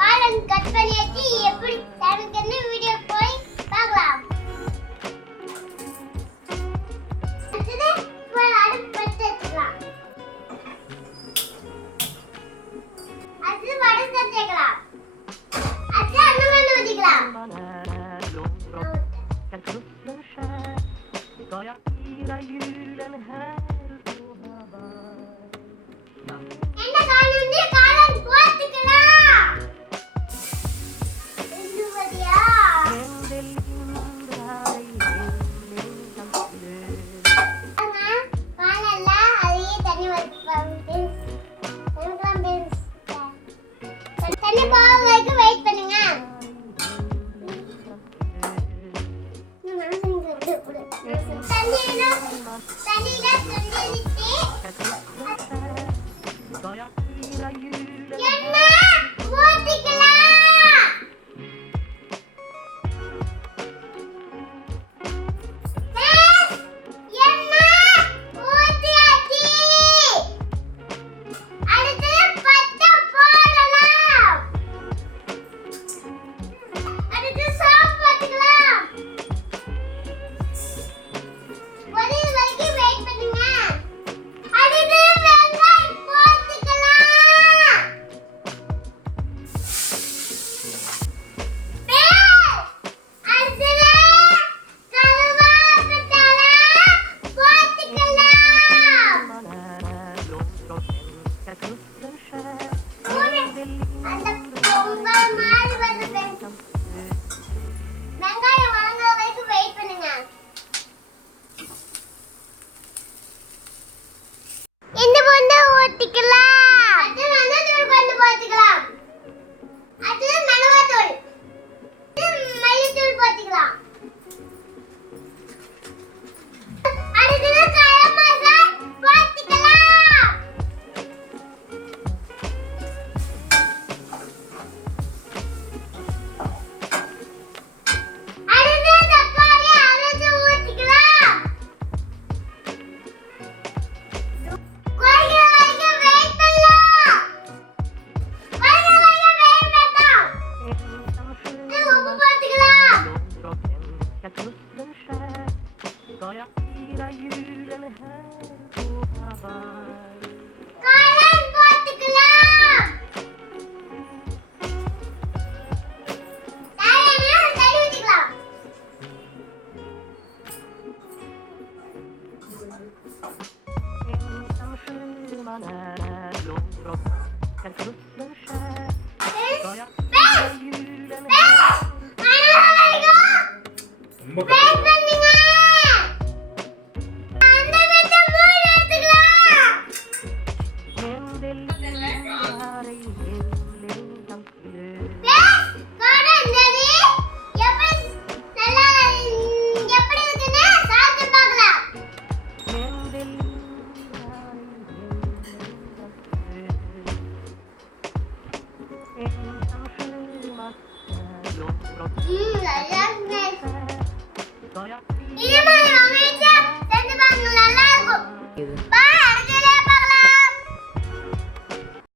காலம் கட் பண்ணியாச்சு எப்படி வீடியோ போய் பார்க்கலாம். Thank you. 滴个啦 Dayakıyla yürüyen her kurabay Karan battıklam Dayanlar sayıdıklam Benim tanışım bana! Mm, I love this.